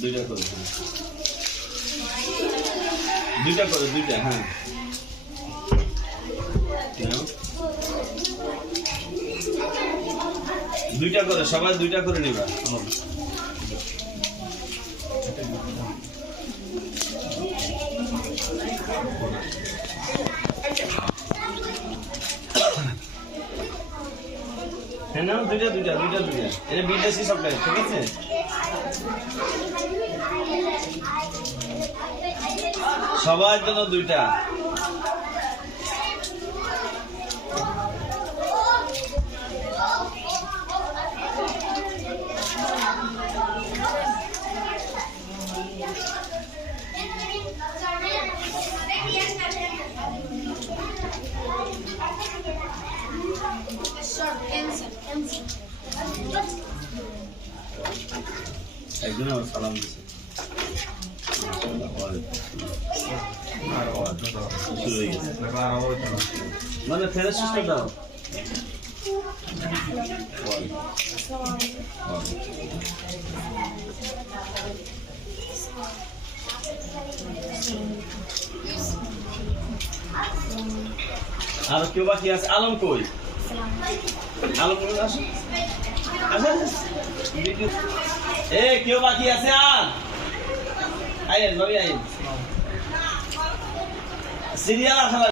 দুইটা করে। দুইটা করে দুইটা? হ্যাঁ। দুইটা করে সবাই দুইটা করে নিবা। হ্যাঁ নাও দুইটা দুইটা দুইটা দুইটা। এটা বিদেশি সবটাই ঠিক আছে? সবার জন্য দুইটা। একজন আমার সালাম দিছে মানে ফেরত সিস্টেম দাও আর কেউ বাকি আছে? আলম কই? আসো আসো, আসো। এ কেউ বাকি আছে? আর আইন ভাবি আইন সিরিয়াল আসা